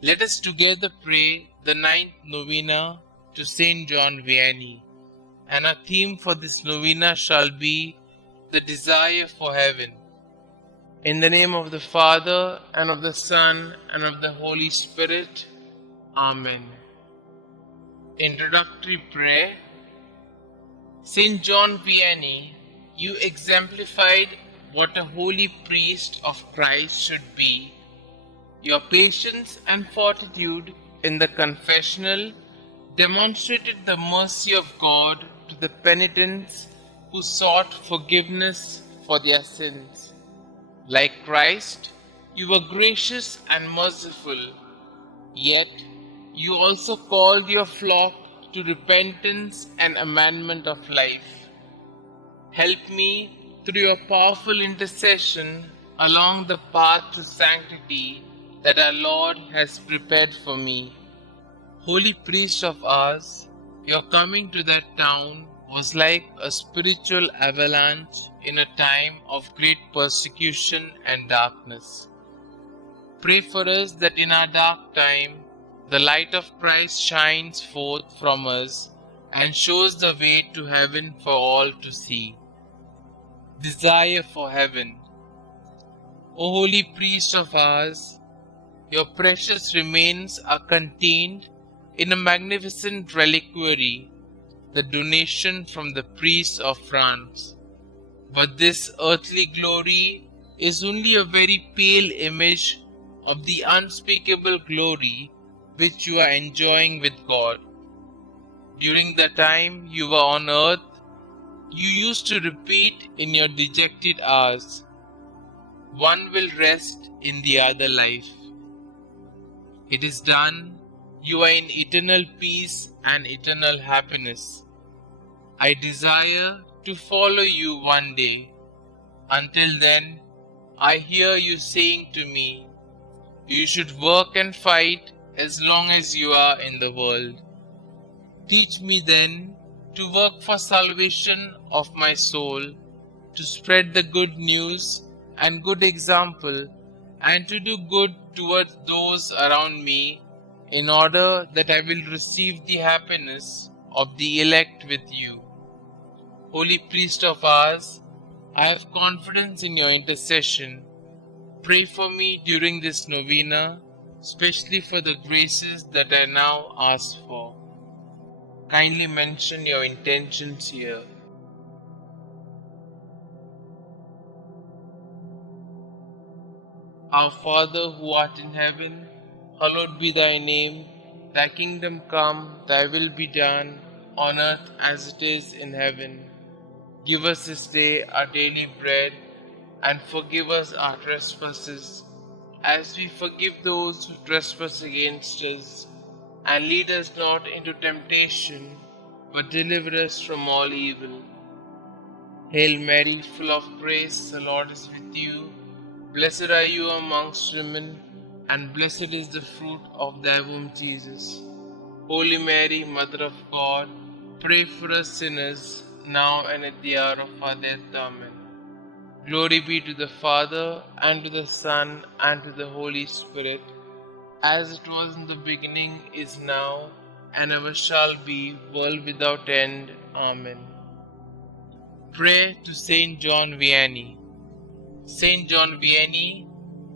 Let us together pray the ninth novena to Saint John Vianney, and our theme for this novena shall be the desire for heaven. In the name of the Father, and of the Son, and of the Holy Spirit. Amen. Introductory prayer. Saint John Vianney, you exemplified what a holy priest of Christ should be. Your patience and fortitude in the confessional demonstrated the mercy of God to the penitents who sought forgiveness for their sins. Like Christ, you were gracious and merciful, yet you also called your flock to repentance and amendment of life. Help me, through your powerful intercession, along the path to sanctity that our Lord has prepared for me. Holy priest of ours, your coming to that town was like a spiritual avalanche in a time of great persecution and darkness. Pray for us that in our dark time, the light of Christ shines forth from us and shows the way to heaven for all to see. Desire for heaven. O holy priest of ours, your precious remains are contained in a magnificent reliquary, the donation from the priests of France. But this earthly glory is only a very pale image of the unspeakable glory which you are enjoying with God. During the time you were on earth, you used to repeat in your dejected hours, "One will rest in the other life." It is done. You are in eternal peace and eternal happiness. I desire to follow you one day. Until then, I hear you saying to me, "You should work and fight as long as you are in the world." Teach me then to work for salvation of my soul, to spread the good news and good example, and to do good towards those around me, in order that I will receive the happiness of the elect with you. Holy priest of ours, I have confidence in your intercession. Pray for me during this novena, especially for the graces that I now ask for. Kindly mention your intentions here. Our Father who art in heaven, hallowed be thy name. Thy kingdom come, thy will be done, on earth as it is in heaven. Give us this day our daily bread, and forgive us our trespasses, as we forgive those who trespass against us. And lead us not into temptation, but deliver us from all evil. Hail Mary, full of grace, the Lord is with you. Blessed are you amongst women, and blessed is the fruit of thy womb, Jesus. Holy Mary, Mother of God, pray for us sinners, now and at the hour of our death. Amen. Glory be to the Father, and to the Son, and to the Holy Spirit, as it was in the beginning, is now, and ever shall be, world without end. Amen. Pray to Saint John Vianney. Saint John Vianney,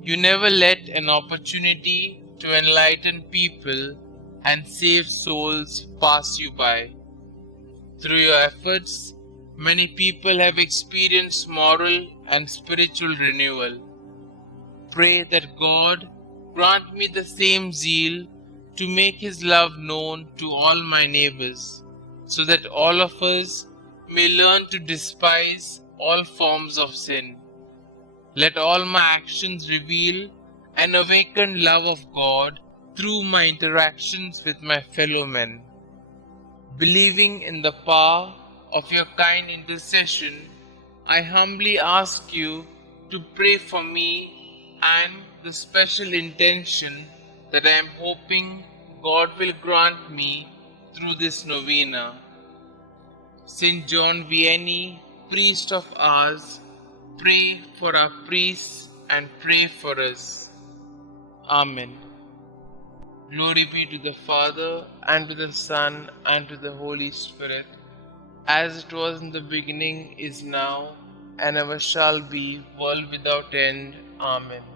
you never let an opportunity to enlighten people and save souls pass you by. Through your efforts, many people have experienced moral and spiritual renewal. Pray that God grant me the same zeal to make His love known to all my neighbors, so that all of us may learn to despise all forms of sin. Let all my actions reveal an awakened love of God through my interactions with my fellow men. Believing in the power of your kind intercession, I humbly ask you to pray for me and the special intention that I am hoping God will grant me through this novena. Saint John Vianney, priest of ours, pray for our priests and pray for us. Amen. Glory be to the Father, and to the Son, and to the Holy Spirit, as it was in the beginning, is now, and ever shall be, world without end. Amen.